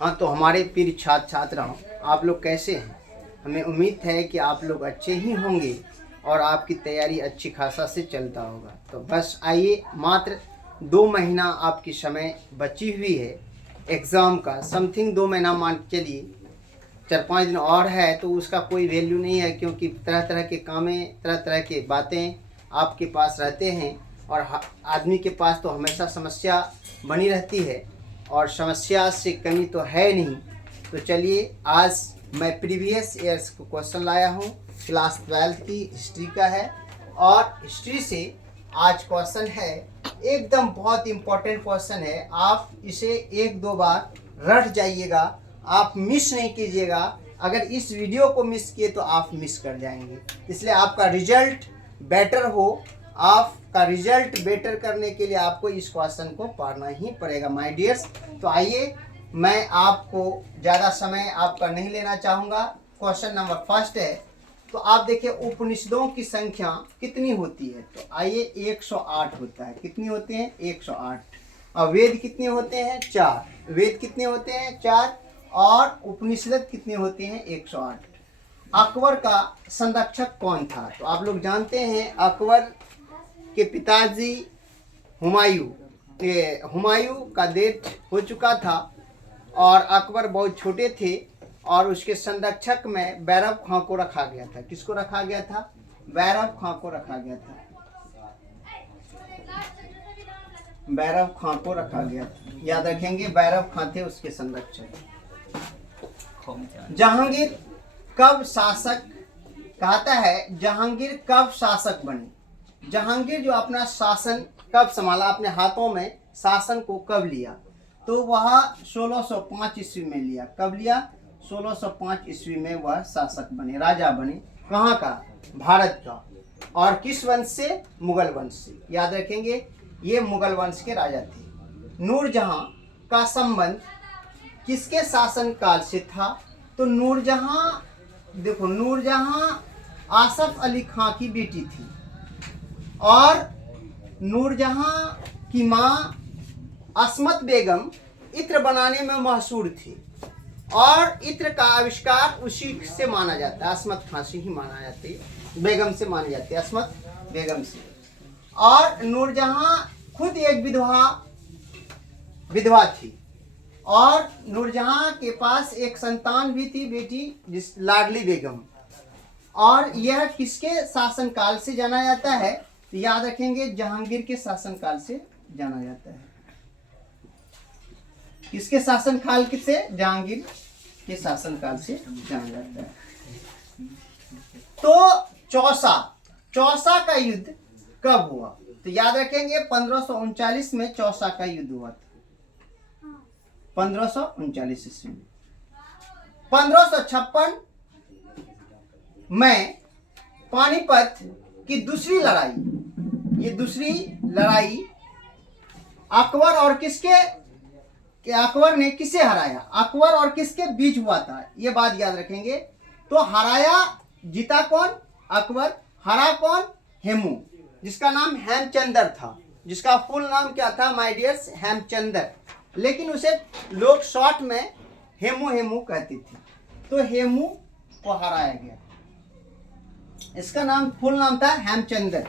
हाँ, तो हमारे प्रिय छात्र छात्राओं, आप लोग कैसे हैं? हमें उम्मीद है कि आप लोग अच्छे ही होंगे और आपकी तैयारी अच्छी खासा से चलता होगा। तो बस आइए, मात्र 2 महीना आपकी समय बची हुई है एग्ज़ाम का। समथिंग 2 महीना मान के चलिए, 4-5 दिन और है तो उसका कोई वैल्यू नहीं है, क्योंकि तरह तरह के कामें, तरह तरह के बातें आपके पास रहते हैं और आदमी के पास तो हमेशा समस्या बनी रहती है और समस्या से कमी तो है नहीं। तो चलिए, आज मैं प्रीवियस ईयर्स को क्वेश्चन लाया हूँ। क्लास 12th की हिस्ट्री का है और हिस्ट्री से आज क्वेश्चन है, एकदम बहुत इम्पोर्टेंट क्वेश्चन है। आप इसे 1-2 बार रट जाइएगा, आप मिस नहीं कीजिएगा। अगर इस वीडियो को मिस किए तो आप मिस कर जाएंगे, इसलिए आपका रिजल्ट बेटर हो। आपका रिजल्ट बेटर करने के लिए आपको इस क्वेश्चन को पढ़ना ही पड़ेगा माय डियर्स। तो आइए, मैं आपको ज़्यादा समय आपका नहीं लेना चाहूँगा। क्वेश्चन नंबर फर्स्ट है, तो आप देखिए उपनिषदों की संख्या कितनी होती है? तो आइए, 108 होता है। कितनी होते हैं? 108। और वेद कितने होते हैं? 4। वेद कितने होते हैं? 4। और उपनिषद कितने होते हैं? 108। अकबर का संरक्षक कौन था? तो आप लोग जानते हैं, अकबर के पिताजी हुमायूं का डेथ हो चुका था और अकबर बहुत छोटे थे और उसके संरक्षक में बैरब खां को रखा गया था। किसको रखा गया था? बैरब खां को रखा गया था। बैरब खां को रखा गया था, याद रखेंगे, बैरब खां थे उसके संरक्षक। जहांगीर कब शासक कहता है? जहांगीर कब शासक बने? जहांगीर जो अपना शासन कब संभाला, अपने हाथों में शासन को कब लिया? तो वह 1605 ईस्वी में लिया। कब लिया? 1605 ईस्वी में वह शासक बने, राजा बने। कहाँ का? भारत का। और किस वंश से? मुगल वंश से। याद रखेंगे, ये मुगल वंश के राजा थे। नूरजहां का संबंध किसके शासन काल से था? तो नूरजहां, देखो, नूरजहां आसफ अली खां की बेटी थी और नूरजहां की माँ अस्मत बेगम इत्र बनाने में मशहूर थी और इत्र का आविष्कार उसी से माना जाता है। अस्मत खां से ही माना जाती है, बेगम से मानी जाती है, अस्मत बेगम से। और नूरजहां खुद एक विधवा थी और नूरजहां के पास एक संतान भी थी, बेटी, जिस लाडली बेगम। और यह किसके शासन काल से जाना जाता है? तो याद रखेंगे, जहांगीर के शासन काल से जाना जाता है। किसके शासन काल से? जहांगीर के शासन काल से जाना जाता है। तो चौसा का युद्ध कब हुआ? तो याद रखेंगे, 1539 में चौसा का युद्ध हुआ था। 1539 ईस्वी में। 1556 में पानीपत की दूसरी लड़ाई, ये दूसरी लड़ाई अकबर और अकबर ने किसे हराया? अकबर और किसके बीच हुआ था? ये बात याद रखेंगे। तो हराया, जीता कौन? अकबर। हरा कौन? हेमू, जिसका नाम हेमचंद्र था। जिसका फुल नाम क्या था माय डियर्स? हेमचंद्र, लेकिन उसे लोग शॉर्ट में हेमू कहते थे। तो हेमू को हराया गया। इसका नाम, फुल नाम था हेमचंद्र।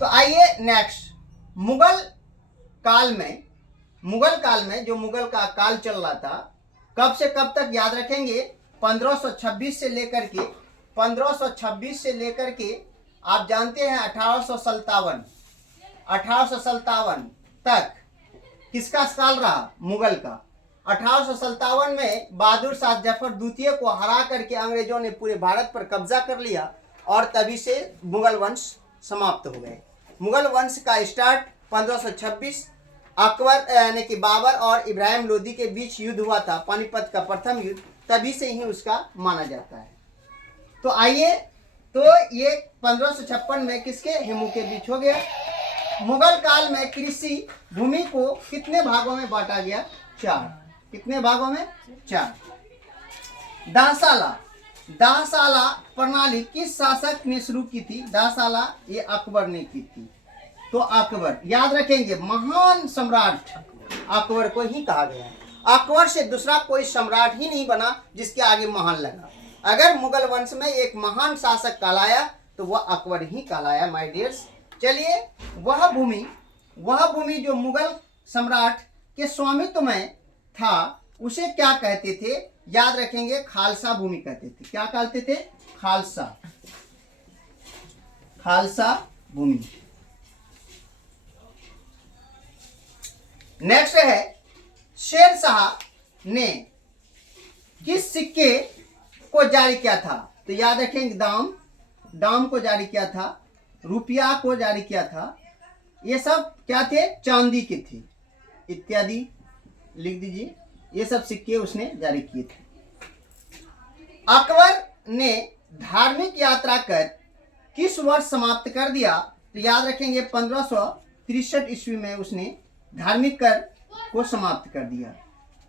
तो आइए नेक्स्ट, मुगल काल में जो मुगल का काल चल रहा था, कब से कब तक? याद रखेंगे, 1526 से लेकर के आप जानते हैं 1857 तक किसका साल रहा? मुगल का। 1857 में बहादुर शाह जफर द्वितीय को हरा करके अंग्रेजों ने पूरे भारत पर कब्जा कर लिया और तभी से मुगल वंश समाप्त हो गए। मुगल वंश का स्टार्ट 1526, अकबर यानी कि बाबर और इब्राहिम लोदी के बीच युद्ध हुआ था, पानीपत का प्रथम युद्ध, तभी से ही उसका माना जाता है। तो आइए, तो ये 1556 में किसके? हेमू के बीच हो गया। मुगल काल में कृषि भूमि को कितने भागों में बांटा गया? 4। कितने भागों में? 4। दाहशाला प्रणाली किस शासक ने शुरू की थी? दाहशाला ये अकबर ने की थी। तो अकबर, याद रखेंगे, महान सम्राट अकबर को ही कहा गया है। अकबर से दूसरा कोई सम्राट ही नहीं बना जिसके आगे महान लगा। अगर मुगल वंश में एक महान शासक कहलाया तो वह अकबर ही कहलाया माय डियर्स। चलिए, वह भूमि जो मुगल सम्राट के स्वामित्व में था उसे क्या कहते थे? याद रखेंगे, खालसा भूमि कहते थे। क्या कहते थे? खालसा भूमि। नेक्स्ट है, शेर शाह ने किस सिक्के को जारी किया था? तो याद रखेंगे, दाम को जारी किया था, रुपया को जारी किया था। ये सब क्या थे? चांदी के थे, इत्यादि लिख दीजिए। ये सब सिक्के उसने जारी किए थे। अकबर ने धार्मिक यात्रा कर किस वर्ष समाप्त कर दिया? तो याद रखेंगे 1563 ईस्वी में उसने धार्मिक कर को समाप्त कर दिया।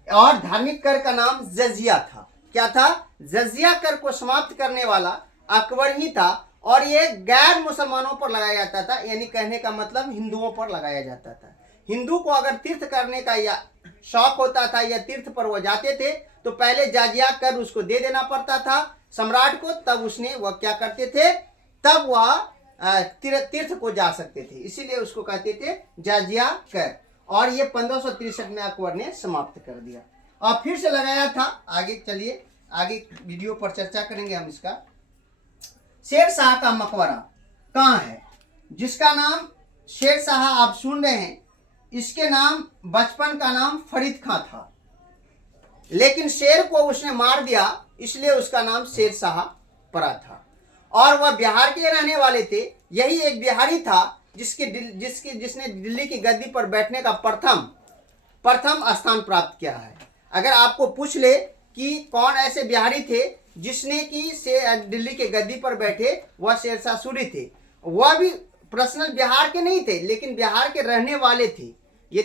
और धार्मिक कर का नाम जजिया था। क्या था? जजिया कर को समाप्त करने वाला अकबर ही था। और ये गैर मुसलमानों पर लगाया जाता था, यानी कहने का मतलब हिंदुओं पर लगाया जाता था। हिंदू को अगर तीर्थ करने का या शौक होता था या तीर्थ पर वो जाते थे तो पहले जाजिया कर उसको दे देना पड़ता था सम्राट को, तब उसने वह क्या करते थे? तब वह तीर्थ को जा सकते थे, इसीलिए उसको कहते थे जाजिया कर। और ये 1563 में अकबर ने समाप्त कर दिया और फिर से लगाया था। आगे चलिए, आगे वीडियो पर चर्चा करेंगे हम इसका। शेर शाह का मकबरा कहाँ है? जिसका नाम शेर शाह आप सुन रहे हैं, इसके नाम बचपन का नाम फरीद खां था, लेकिन शेर को उसने मार दिया इसलिए उसका नाम शेर शाह पड़ा था। और वह बिहार के रहने वाले थे। यही एक बिहारी था जिसने दिल्ली की गद्दी पर बैठने का प्रथम स्थान प्राप्त किया है। अगर आपको पूछ ले कि कौन ऐसे बिहारी थे जिसने कि से दिल्ली के गद्दी पर बैठे, वह शेरशाह सूरी थे। वह भी पर्सनल बिहार के नहीं थे, लेकिन बिहार के रहने वाले थे। ये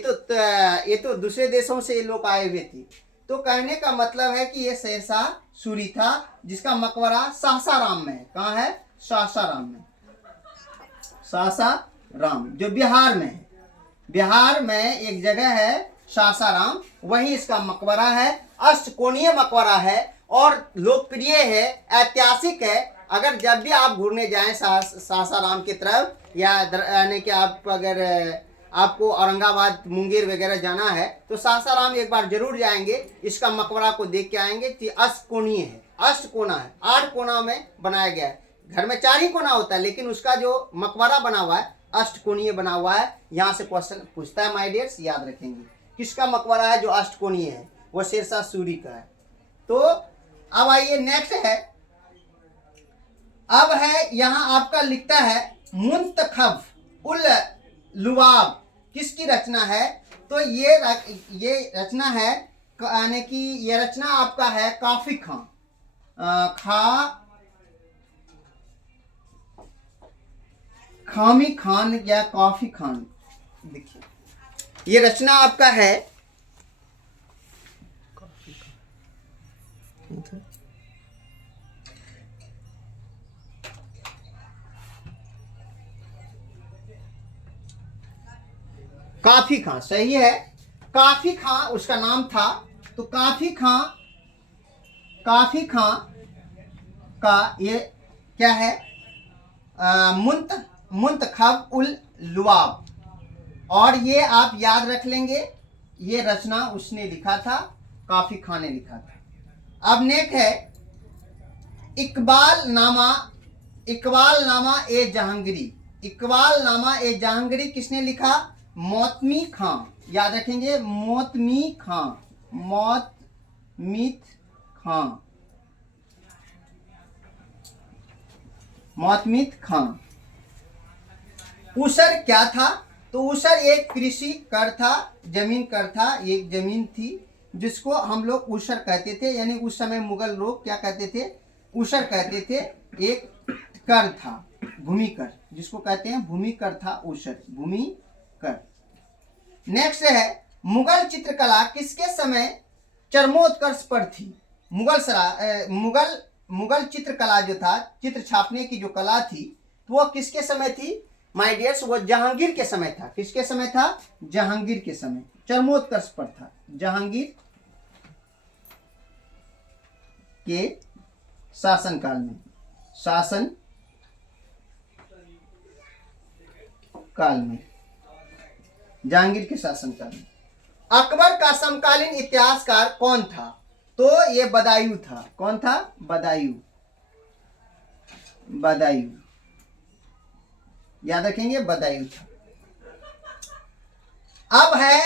तो दूसरे देशों से ये लोग आए हुए थे। तो कहने का मतलब है कि ये शेरशाह सूरी था, जिसका मकबरा सासाराम में है। कहाँ है? सासाराम में। सासाराम जो बिहार में है। बिहार में एक जगह है सासाराम, वहीं इसका मकबरा है। अष्टकोणीय मकबरा है और लोकप्रिय है, ऐतिहासिक है। अगर जब भी आप घूमने जाएं सासाराम की तरफ, या यानी कि आप अगर आपको औरंगाबाद मुंगेर वगैरह जाना है तो सासाराम एक बार जरूर जाएंगे, इसका मकबरा को देख के आएंगे कि अष्टकोणीय है, अष्टकोना है, 8 कोना में बनाया गया है। घर में 4 ही कोना होता है, लेकिन उसका जो मकबरा बना हुआ है अष्टकोणीय बना हुआ है। यहाँ से क्वेश्चन पूछता है माय डियर्स, याद रखेंगे किसका मकबरा है जो अष्टकोणीय है? वो शेरशाह सूरी का है। तो अब आइए नेक्स्ट है। अब है यहाँ आपका लिखता है मुंतखब उल लुवाब किसकी रचना है? तो ये रचना है, यानी कि ये रचना आपका है काफी खां खामी खान या काफी खान। देखिए ये रचना आपका है काफी खां। सही है, काफी खां उसका नाम था। तो काफी खां का ये क्या है? मुंतखब उल लुवाब। और ये आप याद रख लेंगे, ये रचना उसने लिखा था, काफी खां ने लिखा था। अब नेक है इकबाल नामा ए जहांगीरी। इकबाल नामा ए जहांगीरी किसने लिखा? मोतमी खां। याद रखेंगे, मोतमी खां। मोतमीत खां। उसर क्या था? तो उसर एक कृषि कर था, जमीन कर था। एक जमीन थी जिसको हम लोग उसर कहते थे, यानी उस समय मुगल लोग क्या कहते थे? उसर कहते थे। एक कर था, भूमि कर, जिसको कहते हैं भूमि कर था, उसर भूमि कर। नेक्स्ट है मुगल चित्रकला किसके समय चरमोत्कर्ष पर थी? मुगल चित्रकला जो था, चित्र छापने की जो कला थी, तो वह किसके समय थी माय डियर्स? वो जहांगीर के समय था। किसके समय था? जहांगीर के समय चरमोत्कर्ष पर था। जहांगीर के शासनकाल में, शासन काल में, जहांगीर के शासनकाल में। अकबर का समकालीन इतिहासकार कौन था? तो ये बदायूं था। कौन था? बदायूं। बदायूं, याद रखेंगे, बदायूं था। अब है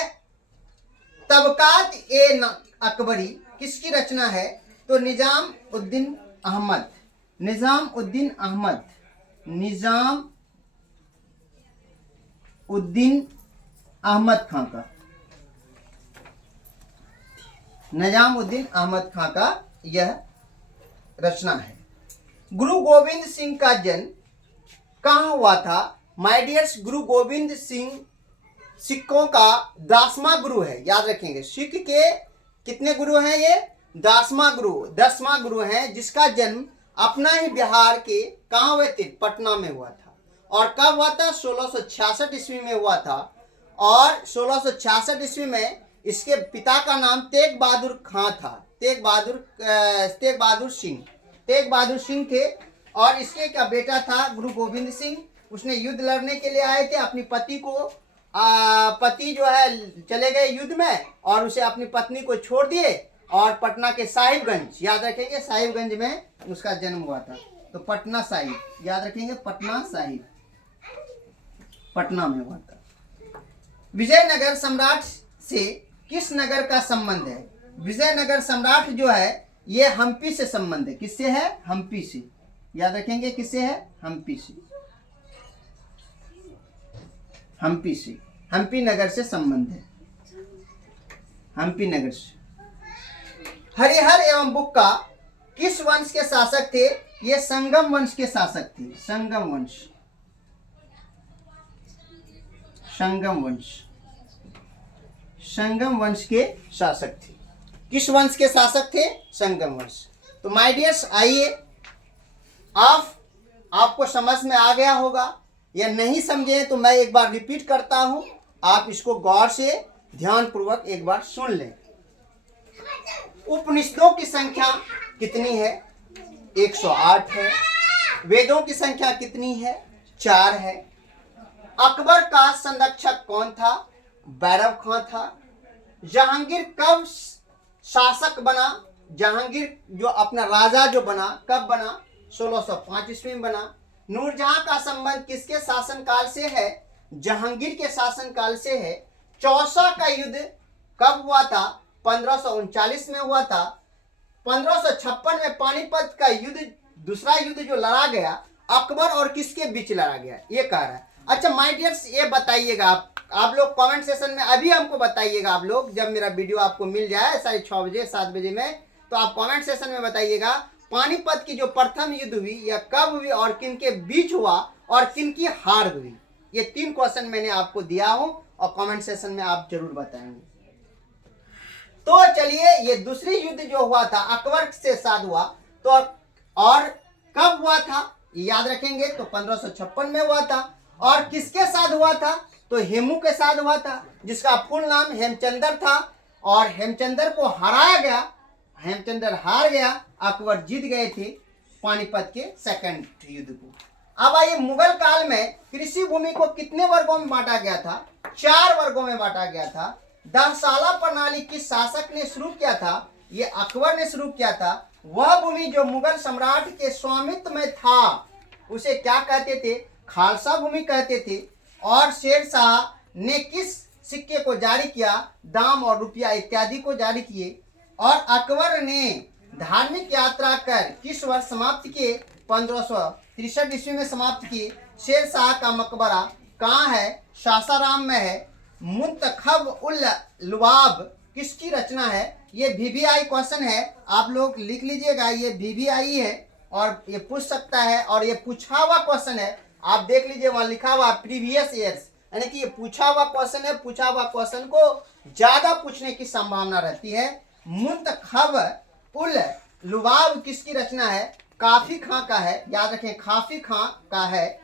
तबकात ए अकबरी, किसकी रचना है? तो निजाम उद्दीन अहमद, निजाम उद्दीन अहमद, निजाम उद्दीन अहमद खां का, निजाम उद्दीन अहमद खां का यह रचना है। गुरु गोविंद सिंह का जन्म कहाँ हुआ था? माय डियर्स, गुरु गोविंद सिंह सिखों का 10वां गुरु है, याद रखेंगे। सिख के कितने गुरु हैं? ये 10वां गुरु हैं, जिसका जन्म अपना ही बिहार के कहाँ हुए थे? पटना में हुआ था। और कब हुआ था? 1666 ईस्वी में हुआ था। और 1666 ईस्वी में इसके पिता का नाम तेग बहादुर खां था, तेग बहादुर सिंह थे। और इसके का बेटा था गुरु गोविंद सिंह। उसने युद्ध लड़ने के लिए आए थे, अपनी पति को पति जो है चले गए युद्ध में, और उसे अपनी पत्नी को छोड़ दिए, और पटना के साहिबगंज, याद रखेंगे, साहिबगंज में उसका जन्म हुआ था। तो पटना साहिब, याद रखेंगे, पटना साहिब, पटना में हुआ था। विजयनगर सम्राट से किस नगर का संबंध है? विजयनगर सम्राट जो है ये हम्पी से संबंध है। किससे है? हम्पी से, याद रखेंगे, किससे है? हम्पी से, हम्पी से, हम्पी नगर से संबंध है, हम्पी नगर से। हरिहर एवं बुक्का किस वंश के शासक थे? ये संगम वंश के शासक थे, संगम वंश, संगम वंश, संगम वंश के शासक थे। किस वंश के शासक थे? संगम वंश। तो माय डियर्स, आइए, आपको समझ में आ गया होगा, या नहीं समझे तो मैं एक बार रिपीट करता हूं, आप इसको गौर से ध्यानपूर्वक एक बार सुन लें। उपनिषदों की संख्या कितनी है? 108 है। वेदों की संख्या कितनी है? 4 है। अकबर का संरक्षक कौन था? बैरव खां था। जहांगीर कब शासक बना? जहांगीर जो अपना राजा जो बना, कब बना? 1605 ईस्वी में बना। नूरजहां का संबंध किसके शासनकाल से है? जहांगीर के शासनकाल से है। चौसा का युद्ध कब हुआ था? 1539 में हुआ था। 1556 में पानीपत का युद्ध, दूसरा युद्ध जो लड़ा गया, अकबर और किसके बीच लड़ा गया, ये कह रहा है। अच्छा माय डियर्स, ये बताइएगा आप लोग कमेंट सेशन में, अभी हमको बताइएगा आप लोग, जब मेरा वीडियो आपको मिल जाए 6:30 बजे 7 बजे में, तो आप कमेंट सेशन में बताइएगा पानीपत की जो प्रथम युद्ध हुई यह कब हुई और किन के बीच हुआ और किन की हार हुई। ये 3 क्वेश्चन मैंने आपको दिया हूं और कमेंट सेशन में आप जरूर बताएंगे। तो चलिए, ये दूसरी युद्ध जो हुआ था अकबर से साथ हुआ, तो और कब हुआ था याद रखेंगे, तो 1556 में हुआ था। और किसके साथ हुआ था? तो हेमू के साथ हुआ था, जिसका फुल नाम हेमचंद्र था। और हेमचंद्र को हराया गया, हेमचंद्र हार गया, अकबर जीत गए थे पानीपत के सेकंड युद्ध को। अब आइए, मुगल काल में कृषि भूमि को कितने वर्गों में बांटा गया था? 4 वर्गों में बांटा गया था। 10 साला प्रणाली किस शासक ने शुरू किया था? ये अकबर ने शुरू किया था। वह भूमि जो मुगल सम्राट के स्वामित्व में था उसे क्या कहते थे? खालसा भूमि कहते थे। और शेरशाह ने किस सिक्के को जारी किया? दाम और रुपया इत्यादि को जारी किए। और अकबर ने धार्मिक यात्रा कर किस वर्ष समाप्त किए? 1563 ईस्वी में समाप्त किए। शेरशाह का मकबरा कहाँ है? सासाराम में है। मुंतखब उल लुबाब किसकी रचना है? ये VVI क्वेश्चन है, आप लोग लिख लीजिएगा, ये VVI है और ये पूछ सकता है, और ये पूछा हुआ क्वेश्चन है, आप देख लीजिए वहां लिखा हुआ प्रीवियस ईयर्स, यानी कि ये पूछा हुआ क्वेश्चन है। पूछा हुआ क्वेश्चन को ज्यादा पूछने की संभावना रहती है। मुंतखब उल लुबाब किसकी रचना है? काफी खां का है, याद रखें, काफी खां का है।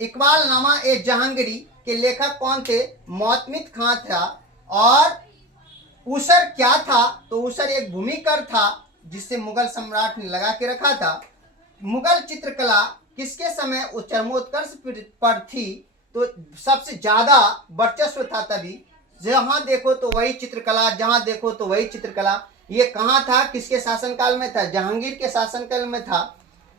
इकबालनामा ए जहांगीरी के लेखक कौन थे? मोहम्मद खां था। और ऊसर क्या था? तो ऊसर एक भूमिकर था जिसे मुगल सम्राट ने लगा के रखा था। मुगल चित्रकला किसके समय चरमोत्कर्ष पर थी? तो सबसे ज्यादा वर्चस्व था तभी, जहां देखो तो वही चित्रकला, जहां देखो तो वही चित्रकला। ये कहाँ था, किसके शासनकाल में था? जहांगीर के शासनकाल में था।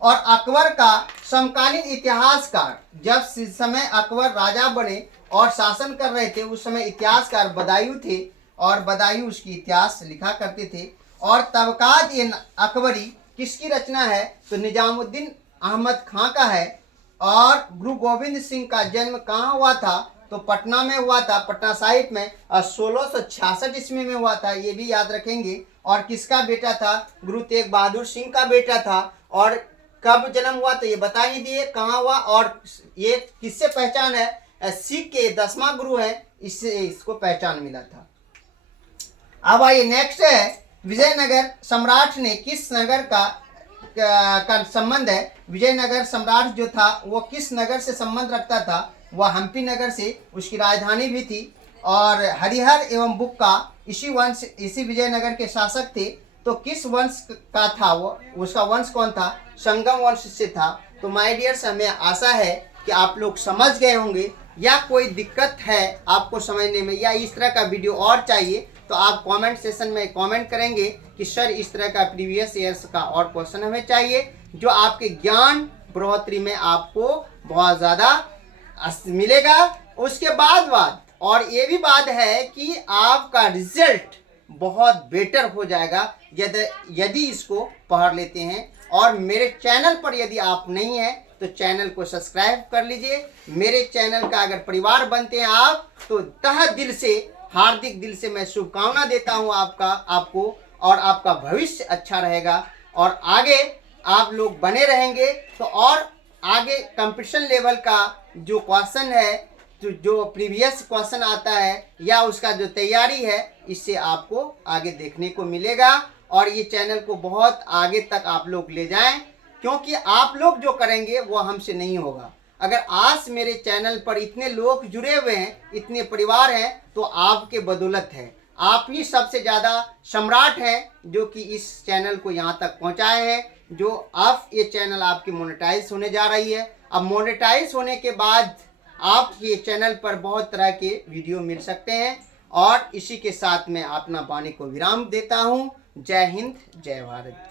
और अकबर का समकालीन इतिहासकार, जब समय अकबर राजा बने और शासन कर रहे थे, उस समय इतिहासकार बदायूं थे और बदायूं उसकी इतिहास लिखा करते थे। और तबकात ये अकबरी किसकी रचना है? तो निजामुद्दीन अहमद खां का है। और गुरु गोविंद सिंह का जन्म कहाँ हुआ था? तो पटना में हुआ था, पटना साहिब में, और 1666 ईस्वी में हुआ था, ये भी याद रखेंगे। और किसका बेटा था? गुरु तेग बहादुर सिंह का बेटा था। और कब जन्म हुआ तो ये बता ही दिए, कहाँ हुआ। और ये किससे पहचान है? सिख के 10वां गुरु है, इससे इसको पहचान मिला था। अब आइए नेक्स्ट है, विजयनगर सम्राट ने किस नगर का संबंध है? विजयनगर सम्राट जो था वो किस नगर से संबंध रखता था? वह हम्पी नगर से, उसकी राजधानी भी थी। और हरिहर एवं बुक्का इसी वंश, इसी विजयनगर के शासक थे। तो किस वंश का था वो? उसका वंश कौन था? संगम वंश से था। तो माय डियर्स, हमें आशा है कि आप लोग समझ गए होंगे। या कोई दिक्कत है आपको समझने में, या इस तरह का वीडियो और चाहिए, तो आप कमेंट सेशन में कमेंट करेंगे कि सर इस तरह का प्रीवियस ईयर्स का और क्वेश्चन हमें चाहिए, जो आपके ज्ञान बढ़ोतरी में आपको बहुत ज़्यादा मिलेगा। उसके बाद और ये भी बात है कि आपका रिजल्ट बहुत बेटर हो जाएगा यदि इसको पढ़ लेते हैं। और मेरे चैनल पर यदि आप नहीं हैं तो चैनल को सब्सक्राइब कर लीजिए। मेरे चैनल का अगर परिवार बनते हैं आप, तो तहे दिल से, हार्दिक दिल से मैं शुभकामना देता हूं आपको, और आपका भविष्य अच्छा रहेगा और आगे आप लोग बने रहेंगे। तो और आगे कंपटीशन लेवल का जो क्वेश्चन है, जो प्रीवियस क्वेश्चन आता है, या उसका जो तैयारी है, इससे आपको आगे देखने को मिलेगा। और ये चैनल को बहुत आगे तक आप लोग ले जाएं, क्योंकि आप लोग जो करेंगे वो हमसे नहीं होगा। अगर आज मेरे चैनल पर इतने लोग जुड़े हुए हैं, इतने परिवार हैं, तो आपके बदौलत है। आप ही सबसे ज़्यादा सम्राट हैं जो कि इस चैनल को यहाँ तक पहुँचाए हैं। जो अब ये चैनल आपकी मोनेटाइज होने जा रही है। अब मोनेटाइज होने के बाद आप ये चैनल पर बहुत तरह के वीडियो मिल सकते हैं। और इसी के साथ मैं अपना वाणी को विराम देता हूँ। जय हिंद, जय भारत।